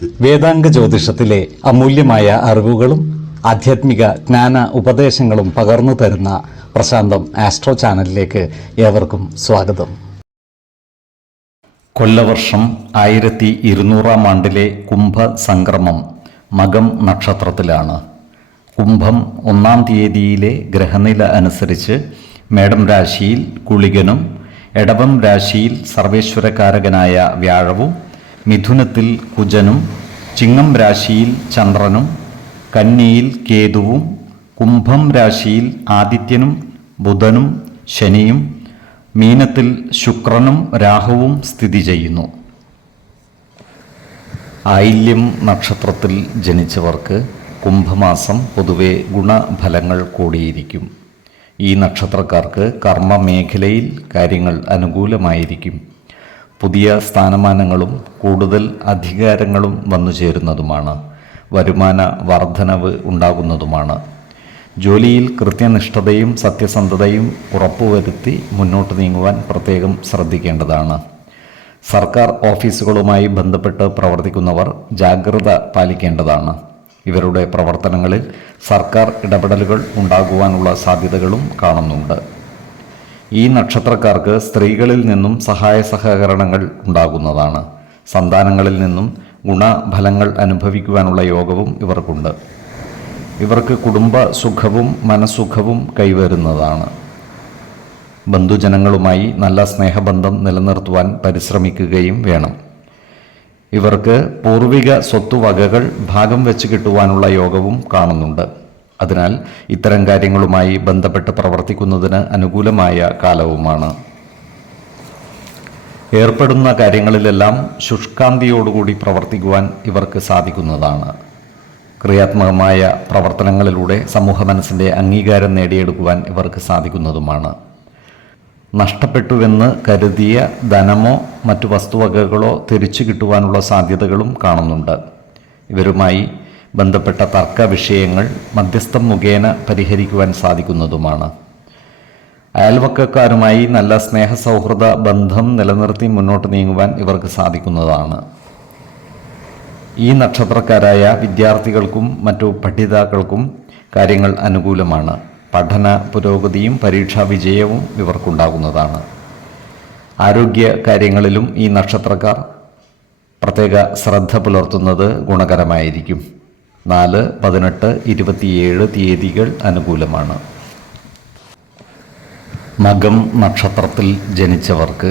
വേദാംഗ ജ്യോതിഷത്തിലെ അമൂല്യമായ അറിവുകളും ആധ്യാത്മിക ജ്ഞാന ഉപദേശങ്ങളും പകർന്നു തരുന്ന പ്രശാന്തം ആസ്ട്രോ ചാനലിലേക്ക് ഏവർക്കും സ്വാഗതം. കൊല്ലവർഷം 1200 ആണ്ടിലെ കുംഭസംക്രമം മകം നക്ഷത്രത്തിലാണ്. കുംഭം 1 തീയതിയിലെ ഗ്രഹനില അനുസരിച്ച് മേടം രാശിയിൽ കുളികനും, എടവം രാശിയിൽ സർവേശ്വരകാരകനായ വ്യാഴവും, മിഥുനത്തിൽ കുജനും, ചിങ്ങം രാശിയിൽ ചന്ദ്രനും, കന്നിയിൽ കേതുവും, കുംഭം രാശിയിൽ ആദിത്യനും ബുധനും ശനിയും, മീനത്തിൽ ശുക്രനും രാഹുവും സ്ഥിതി ചെയ്യുന്നു. ആയില്യം നക്ഷത്രത്തിൽ ജനിച്ചവർക്ക് കുംഭമാസം പൊതുവെ ഗുണഫലങ്ങൾ കൂടിയിരിക്കും. ഈ നക്ഷത്രക്കാർക്ക് കർമ്മ മേഖലയിൽ കാര്യങ്ങൾ അനുകൂലമായിരിക്കും. പുതിയ സ്ഥാനമാനങ്ങളും കൂടുതൽ അധികാരങ്ങളും വന്നു ചേരുന്നതുമാണ്. വരുമാന വർധനവ് ഉണ്ടാകുന്നതുമാണ്. ജോലിയിൽ കൃത്യനിഷ്ഠതയും സത്യസന്ധതയും ഉറപ്പുവരുത്തി മുന്നോട്ട് നീങ്ങുവാൻ പ്രത്യേകം ശ്രദ്ധിക്കേണ്ടതാണ്. സർക്കാർ ഓഫീസുകളുമായി ബന്ധപ്പെട്ട് പ്രവർത്തിക്കുന്നവർ ജാഗ്രത പാലിക്കേണ്ടതാണ്. ഇവരുടെ പ്രവർത്തനങ്ങളിൽ സർക്കാർ ഇടപെടലുകൾ ഉണ്ടാകുവാനുള്ള സാധ്യതകളും കാണുന്നുണ്ട്. ഈ നക്ഷത്രക്കാർക്ക് സ്ത്രീകളിൽ നിന്നും സഹായ സഹകരണങ്ങൾ ഉണ്ടാകുന്നതാണ്. സന്താനങ്ങളിൽ നിന്നും ഗുണഫലങ്ങൾ അനുഭവിക്കുവാനുള്ള യോഗവും ഇവർക്കുണ്ട്. ഇവർക്ക് കുടുംബ സുഖവും മനസുഖവും കൈവരുന്നതാണ്. ബന്ധുജനങ്ങളുമായി നല്ല സ്നേഹബന്ധം നിലനിർത്തുവാൻ പരിശ്രമിക്കുകയും വേണം. ഇവർക്ക് പൂർവിക സ്വത്തുവകകൾ ഭാഗം വെച്ച് കിട്ടുവാനുള്ള യോഗവും കാണുന്നുണ്ട്. അതിനാൽ ഇത്തരം കാര്യങ്ങളുമായി ബന്ധപ്പെട്ട് പ്രവർത്തിക്കുന്നതിന് അനുകൂലമായ കാലവുമാണ്. ഏർപ്പെടുന്ന കാര്യങ്ങളിലെല്ലാം ശുഷ്കാന്തിയോടുകൂടി പ്രവർത്തിക്കുവാൻ ഇവർക്ക് സാധിക്കുന്നതാണ്. ക്രിയാത്മകമായ പ്രവർത്തനങ്ങളിലൂടെ സമൂഹ മനസ്സിൻ്റെ അംഗീകാരം നേടിയെടുക്കുവാൻ ഇവർക്ക് സാധിക്കുന്നതുമാണ്. നഷ്ടപ്പെട്ടുവെന്ന് കരുതിയ ധനമോ മറ്റു വസ്തുവകകളോ തിരിച്ചു കിട്ടുവാനുള്ള സാധ്യതകളും കാണുന്നുണ്ട്. ഇവരുമായി ബന്ധപ്പെട്ട തർക്ക വിഷയങ്ങൾ മധ്യസ്ഥം മുഖേന പരിഹരിക്കുവാൻ സാധിക്കുന്നതുമാണ്. അയൽവക്കക്കാരുമായി നല്ല സ്നേഹസൗഹൃദ ബന്ധം നിലനിർത്തി മുന്നോട്ട് നീങ്ങുവാൻ ഇവർക്ക് സാധിക്കുന്നതാണ്. ഈ നക്ഷത്രക്കാരായ വിദ്യാർത്ഥികൾക്കും മറ്റു പഠിതാക്കൾക്കും കാര്യങ്ങൾ അനുകൂലമാണ്. പഠന പുരോഗതിയും പരീക്ഷാ വിജയവും ഇവർക്കുണ്ടാകുന്നതാണ്. ആരോഗ്യ കാര്യങ്ങളിലും ഈ നക്ഷത്രക്കാർ പ്രത്യേക ശ്രദ്ധ പുലർത്തുന്നത് ഗുണകരമായിരിക്കും. 4, 18, 27 തീയതികൾ അനുകൂലമാണ്. മകം നക്ഷത്രത്തിൽ ജനിച്ചവർക്ക്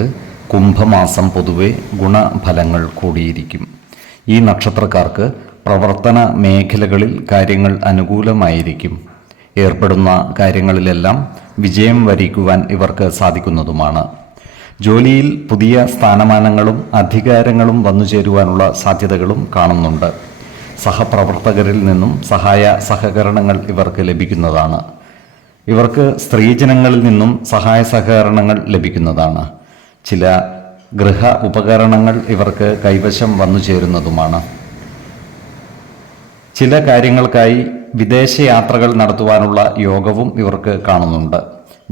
കുംഭമാസം പൊതുവെ ഗുണഫലങ്ങൾ കൂടിയിരിക്കും. ഈ നക്ഷത്രക്കാർക്ക് പ്രവർത്തന മേഖലകളിൽ കാര്യങ്ങൾ അനുകൂലമായിരിക്കും. ഏർപ്പെടുന്ന കാര്യങ്ങളിലെല്ലാം വിജയം വരിക്കുവാൻ ഇവർക്ക് സാധിക്കുന്നതുമാണ്. ജോലിയിൽ പുതിയ സ്ഥാനമാനങ്ങളും അധികാരങ്ങളും വന്നു ചേരുവാനുള്ള സാധ്യതകളും കാണുന്നുണ്ട്. സഹപ്രവർത്തകരിൽ നിന്നും സഹായ സഹകരണങ്ങൾ ഇവർക്ക് ലഭിക്കുന്നതാണ്. ഇവർക്ക് സ്ത്രീജനങ്ങളിൽ നിന്നും സഹായ സഹകരണങ്ങൾ ലഭിക്കുന്നതാണ്. ചില ഗൃഹ ഉപകരണങ്ങൾ ഇവർക്ക് കൈവശം വന്നു ചേരുന്നതുമാണ്. ചില കാര്യങ്ങൾക്കായി വിദേശയാത്രകൾ നടത്തുവാനുള്ള യോഗവും ഇവർക്ക് കാണുന്നുണ്ട്.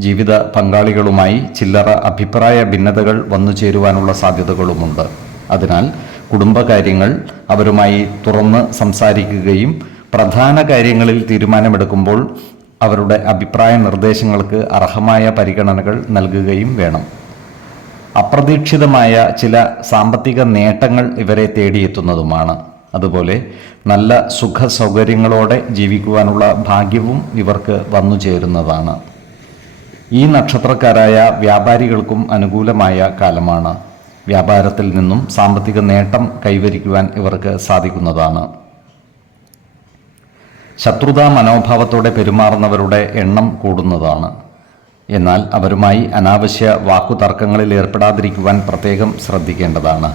ജീവിത പങ്കാളികളുമായി ചില്ലറ അഭിപ്രായ ഭിന്നതകൾ വന്നു ചേരുവാനുള്ള സാധ്യതകളുമുണ്ട്. അതിനാൽ കുടുംബകാര്യങ്ങൾ അവരുമായി തുറന്ന് സംസാരിക്കുകയും പ്രധാന കാര്യങ്ങളിൽ തീരുമാനമെടുക്കുമ്പോൾ അവരുടെ അഭിപ്രായ നിർദ്ദേശങ്ങൾക്ക് അർഹമായ പരിഗണനകൾ നൽകുകയും വേണം. അപ്രതീക്ഷിതമായ ചില സാമ്പത്തിക നേട്ടങ്ങൾ ഇവരെ തേടിയെത്തുന്നതുമാണ്. അതുപോലെ നല്ല സുഖ സൗകര്യങ്ങളോടെ ജീവിക്കുവാനുള്ള ഭാഗ്യവും ഇവർക്ക് വന്നു ചേരുന്നതാണ്. ഈ നക്ഷത്രക്കാരായ വ്യാപാരികൾക്കും അനുകൂലമായ കാലമാണ്. വ്യാപാരത്തിൽ നിന്നും സാമ്പത്തിക നേട്ടം കൈവരിക്കുവാൻ ഇവർക്ക് സാധിക്കുന്നതാണ്. ശത്രുതാ മനോഭാവത്തോടെ പെരുമാറുന്നവരുടെ എണ്ണം കൂടുന്നതാണ്. എന്നാൽ അവരുമായി അനാവശ്യ വാക്കുതർക്കങ്ങളിൽ ഏർപ്പെടാതിരിക്കുവാൻ പ്രത്യേകം ശ്രദ്ധിക്കേണ്ടതാണ്.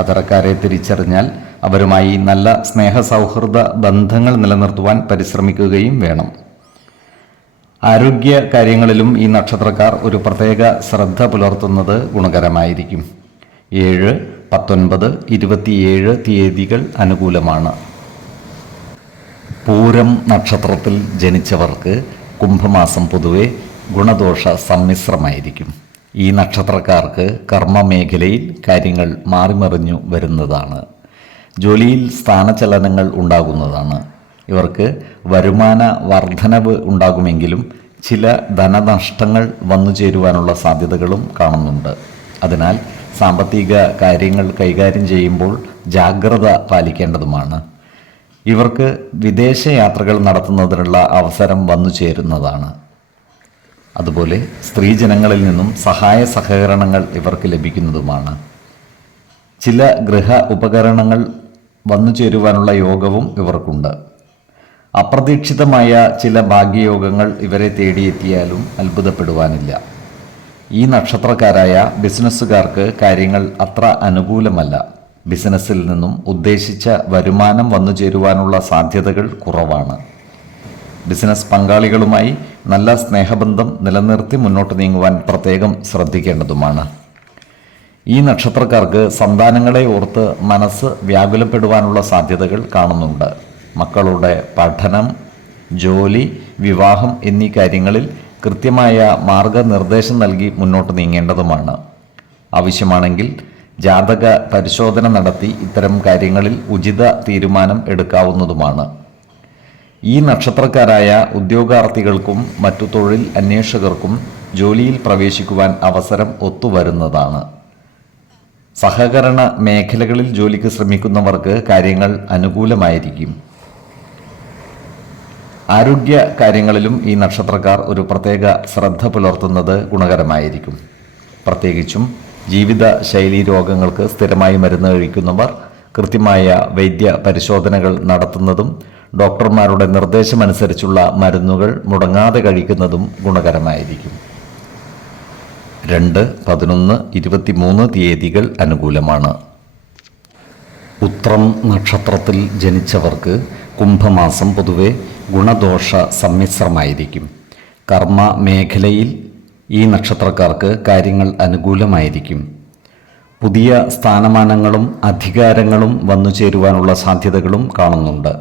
അത്തരക്കാരെ തിരിച്ചറിഞ്ഞാൽ അവരുമായി നല്ല സ്നേഹസൗഹൃദ ബന്ധങ്ങൾ നിലനിർത്തുവാൻ പരിശ്രമിക്കുകയും വേണം. ആരോഗ്യ കാര്യങ്ങളിലും ഈ നക്ഷത്രക്കാർ ഒരു പ്രത്യേക ശ്രദ്ധ പുലർത്തുന്നത് ഗുണകരമായിരിക്കും. 7, 19, 27 തീയതികൾ അനുകൂലമാണ്. പൂരം നക്ഷത്രത്തിൽ ജനിച്ചവർക്ക് കുംഭമാസം പൊതുവെ ഗുണദോഷ സമ്മിശ്രമായിരിക്കും. ഈ നക്ഷത്രക്കാർക്ക് കർമ്മ മേഖലയിൽ കാര്യങ്ങൾ മാറിമറിഞ്ഞു വരുന്നതാണ്. ജോലിയിൽ സ്ഥാനചലനങ്ങൾ ഉണ്ടാകുന്നതാണ്. ഇവർക്ക് വരുമാന വർധനവ് ഉണ്ടാകുമെങ്കിലും ചില ധനനഷ്ടങ്ങൾ വന്നു ചേരുവാനുള്ള സാധ്യതകളും കാണുന്നുണ്ട്. അതിനാൽ സാമ്പത്തിക കാര്യങ്ങൾ കൈകാര്യം ചെയ്യുമ്പോൾ ജാഗ്രത പാലിക്കേണ്ടതുമാണ്. ഇവർക്ക് വിദേശയാത്രകൾ നടത്തുന്നതിനുള്ള അവസരം വന്നു ചേരുന്നതാണ്. അതുപോലെ സ്ത്രീജനങ്ങളിൽ നിന്നും സഹായ സഹകരണങ്ങൾ ഇവർക്ക് ലഭിക്കുന്നതുമാണ്. ചില ഗൃഹ ഉപകരണങ്ങൾ വന്നു ചേരുവാനുള്ള യോഗവും ഇവർക്കുണ്ട്. അപ്രതീക്ഷിതമായ ചില ഭാഗ്യയോഗങ്ങൾ ഇവരെ തേടിയെത്തിയാലും അത്ഭുതപ്പെടുവാനില്ല. ഈ നക്ഷത്രക്കാരായ ബിസിനസ്സുകാർക്ക് കാര്യങ്ങൾ അത്ര അനുകൂലമല്ല. ബിസിനസ്സിൽ നിന്നും ഉദ്ദേശിച്ച വരുമാനം വന്നു ചേരുവാനുള്ള സാധ്യതകൾ കുറവാണ്. ബിസിനസ് പങ്കാളികളുമായി നല്ല സ്നേഹബന്ധം നിലനിർത്തി മുന്നോട്ട് നീങ്ങുവാൻ പ്രത്യേകം ശ്രദ്ധിക്കേണ്ടതുമാണ്. ഈ നക്ഷത്രക്കാർക്ക് സന്താനങ്ങളെ ഓർത്ത് മനസ്സ് വ്യാകുലപ്പെടുവാനുള്ള സാധ്യതകൾ കാണുന്നുണ്ട്. മക്കളുടെ പഠനം, ജോലി, വിവാഹം എന്നീ കാര്യങ്ങളിൽ കൃത്യമായ മാർഗനിർദ്ദേശം നൽകി മുന്നോട്ട് നീങ്ങേണ്ടതുമാണ്. ആവശ്യമാണെങ്കിൽ ജാതക പരിശോധന നടത്തി ഇത്തരം കാര്യങ്ങളിൽ ഉചിത തീരുമാനം എടുക്കാവുന്നതുമാണ്. ഈ നക്ഷത്രക്കാരായ ഉദ്യോഗാർത്ഥികൾക്കും മറ്റു തൊഴിൽ അന്വേഷകർക്കും ജോലിയിൽ പ്രവേശിക്കുവാൻ അവസരം ഒത്തുവരുന്നതാണ്. സഹകരണ മേഖലകളിൽ ജോലിക്ക് ശ്രമിക്കുന്നവർക്ക് കാര്യങ്ങൾ അനുകൂലമായിരിക്കും. ആരോഗ്യ കാര്യങ്ങളിലും ഈ നക്ഷത്രക്കാർ ഒരു പ്രത്യേക ശ്രദ്ധ പുലർത്തുന്നത് ഗുണകരമായിരിക്കും. പ്രത്യേകിച്ചും ജീവിത ശൈലീ രോഗങ്ങൾക്ക് സ്ഥിരമായി മരുന്ന് കഴിക്കുന്നവർ കൃത്യമായ വൈദ്യ പരിശോധനകൾ നടത്തുന്നതും ഡോക്ടർമാരുടെ നിർദ്ദേശമനുസരിച്ചുള്ള മരുന്നുകൾ മുടങ്ങാതെ കഴിക്കുന്നതും ഗുണകരമായിരിക്കും. 2, 11, 23 തീയതികൾ അനുകൂലമാണ്. ഉത്രം നക്ഷത്രത്തിൽ ജനിച്ചവർക്ക് കുംഭമാസം പൊതുവെ ഗുണദോഷ സമ്മിശ്രമായിരിക്കും. കർമ്മ മേഖലയിൽ ഈ നക്ഷത്രക്കാർക്ക് കാര്യങ്ങൾ അനുകൂലമായിരിക്കും. പുതിയ സ്ഥാനമാനങ്ങളും അധികാരങ്ങളും വന്നു ചേരുവാനുള്ള സാധ്യതകളും കാണുന്നുണ്ട്.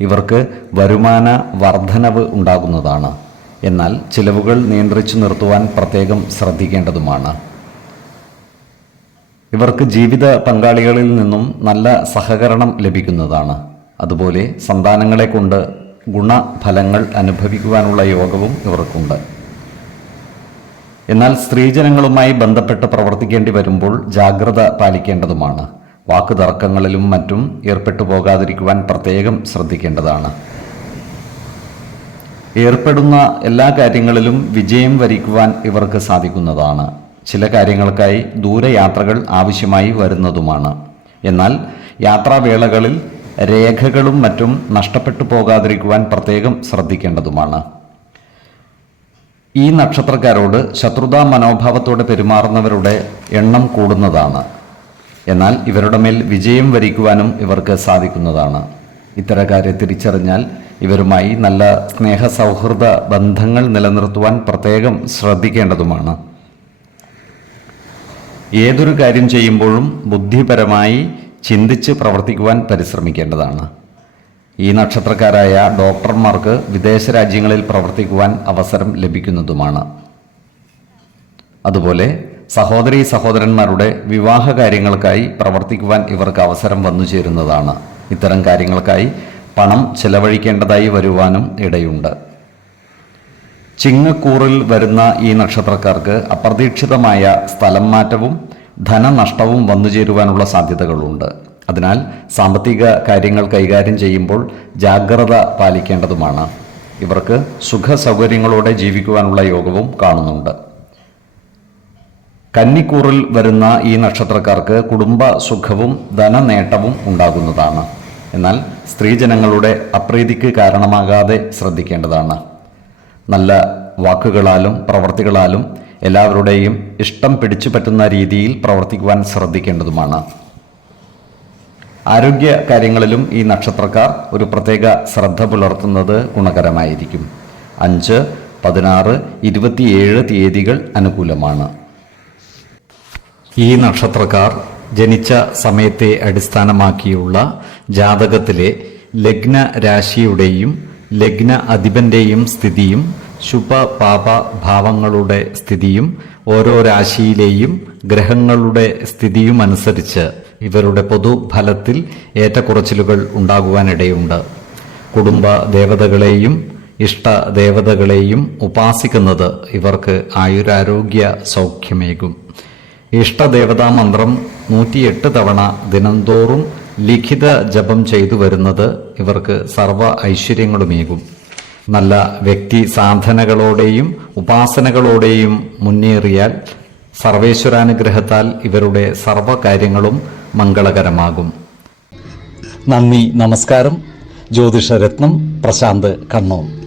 ഇവർക്ക് വരുമാന വർധനവ് ഉണ്ടാകുന്നതാണ്. എന്നാൽ ചിലവുകൾ നിയന്ത്രിച്ചു നിർത്തുവാൻ പ്രത്യേകം ശ്രദ്ധിക്കേണ്ടതുമാണ്. ഇവർക്ക് ജീവിത പങ്കാളികളിൽ നിന്നും നല്ല സഹകരണം ലഭിക്കുന്നതാണ്. അതുപോലെ സന്താനങ്ങളെ കൊണ്ട് ഗുണഫലങ്ങൾ അനുഭവിക്കുവാനുള്ള യോഗവും ഇവർക്കുണ്ട്. എന്നാൽ സ്ത്രീജനങ്ങളുമായി ബന്ധപ്പെട്ട് പ്രവർത്തിക്കേണ്ടി വരുമ്പോൾ ജാഗ്രത പാലിക്കേണ്ടതുമാണ്. വാക്കുതർക്കങ്ങളിലും മറ്റും ഏർപ്പെട്ടു പോകാതിരിക്കുവാൻ പ്രത്യേകം ശ്രദ്ധിക്കേണ്ടതാണ്. ഏർപ്പെടുന്ന എല്ലാ കാര്യങ്ങളിലും വിജയം വരിക്കുവാൻ ഇവർക്ക് സാധിക്കുന്നതാണ്. ചില കാര്യങ്ങൾക്കായി ദൂരയാത്രകൾ ആവശ്യമായി വരുന്നതുമാണ്. എന്നാൽ യാത്രാവേളകളിൽ രേഖകളും മറ്റും നഷ്ടപ്പെട്ടു പോകാതിരിക്കുവാൻ പ്രത്യേകം ശ്രദ്ധിക്കേണ്ടതുമാണ്. ഈ നക്ഷത്രക്കാരോട് ശത്രുതാ മനോഭാവത്തോടെ പെരുമാറുന്നവരുടെ എണ്ണം കൂടുന്നതാണ്. എന്നാൽ ഇവരുടെ മേൽ വിജയം വരിക്കുവാനും ഇവർക്ക് സാധിക്കുന്നതാണ്. ഇത്തരക്കാരെ തിരിച്ചറിഞ്ഞാൽ ഇവരുമായി നല്ല സ്നേഹ സൗഹൃദ ബന്ധങ്ങൾ നിലനിർത്തുവാൻ പ്രത്യേകം ശ്രദ്ധിക്കേണ്ടതുമാണ്. ഏതൊരു കാര്യം ചെയ്യുമ്പോഴും ബുദ്ധിപരമായി ചിന്തിച്ച് പ്രവർത്തിക്കുവാൻ പരിശ്രമിക്കേണ്ടതാണ്. ഈ നക്ഷത്രക്കാരായ ഡോക്ടർമാർക്ക് വിദേശ രാജ്യങ്ങളിൽ പ്രവർത്തിക്കുവാൻ അവസരം ലഭിക്കുന്നതുമാണ്. അതുപോലെ സഹോദരീ സഹോദരന്മാരുടെ വിവാഹ കാര്യങ്ങൾക്കായി പ്രവർത്തിക്കുവാൻ ഇവർക്ക് അവസരം വന്നു ചേരുന്നതാണ്. ഇത്തരം കാര്യങ്ങൾക്കായി പണം ചെലവഴിക്കേണ്ടതായി വരുവാനും ഇടയുണ്ട്. ചിങ്ങക്കൂറിൽ വരുന്ന ഈ നക്ഷത്രക്കാർക്ക് അപ്രതീക്ഷിതമായ സ്ഥലം മാറ്റവും ധനനഷ്ടവും വന്നു ചേരുവാനുള്ള സാധ്യതകളുണ്ട്. അതിനാൽ സാമ്പത്തിക കാര്യങ്ങൾ കൈകാര്യം ചെയ്യുമ്പോൾ ജാഗ്രത പാലിക്കേണ്ടതുമാണ്. ഇവർക്ക് സുഖ സൗകര്യങ്ങളോടെ ജീവിക്കുവാനുള്ള യോഗവും കാണുന്നുണ്ട്. കന്നിക്കൂറിൽ വരുന്ന ഈ നക്ഷത്രക്കാർക്ക് കുടുംബ സുഖവും ധനനേട്ടവും ഉണ്ടാകുന്നതാണ്. എന്നാൽ സ്ത്രീജനങ്ങളുടെ അപ്രീതിക്ക് കാരണമാകാതെ ശ്രദ്ധിക്കേണ്ടതാണ്. നല്ല വാക്കുകളാലും പ്രവർത്തികളാലും എല്ലാവരുടെയും ഇഷ്ടം പിടിച്ചു പറ്റുന്ന രീതിയിൽ പ്രവർത്തിക്കുവാൻ ശ്രദ്ധിക്കേണ്ടതുമാണ്. ആരോഗ്യ കാര്യങ്ങളിലും ഈ നക്ഷത്രക്കാർ ഒരു പ്രത്യേക ശ്രദ്ധ പുലർത്തുന്നത് ഗുണകരമായിരിക്കും. 5, 16, 27 തീയതികൾ അനുകൂലമാണ്. ഈ നക്ഷത്രക്കാർ ജനിച്ച സമയത്തെ അടിസ്ഥാനമാക്കിയുള്ള ജാതകത്തിലെ ലഗ്ന രാശിയുടെയും ലഗ്ന അധിപന്റെയും സ്ഥിതിയും ശുഭ പാപ ഭാവങ്ങളുടെ സ്ഥിതിയും ഓരോ രാശിയിലെയും ഗ്രഹങ്ങളുടെ സ്ഥിതിയും അനുസരിച്ച് ഇവരുടെ പൊതുഫലത്തിൽ ഏറ്റക്കുറച്ചിലുകൾ ഉണ്ടാകുവാനിടയുണ്ട്. കുടുംബ ദേവതകളെയും ഇഷ്ടദേവതകളെയും ഉപാസിക്കുന്നത് ഇവർക്ക് ആയുരാരോഗ്യ സൗഖ്യമേകും. ഇഷ്ടദേവതാ മന്ത്രം 108 തവണ ദിനംതോറും ലിഖിത ജപം ചെയ്തു വരുന്നത് ഇവർക്ക് സർവ ഐശ്വര്യങ്ങളുമേകും. നല്ല വ്യക്തി സാധനകളോടെയും ഉപാസനകളോടെയും മുന്നേറിയാൽ സർവേശ്വരാനുഗ്രഹത്താൽ ഇവരുടെ സർവകാര്യങ്ങളും മംഗളകരമാകും. നന്ദി, നമസ്കാരം. ജ്യോതിഷരത്നം പ്രശാന്ത് കണ്ണൂർ.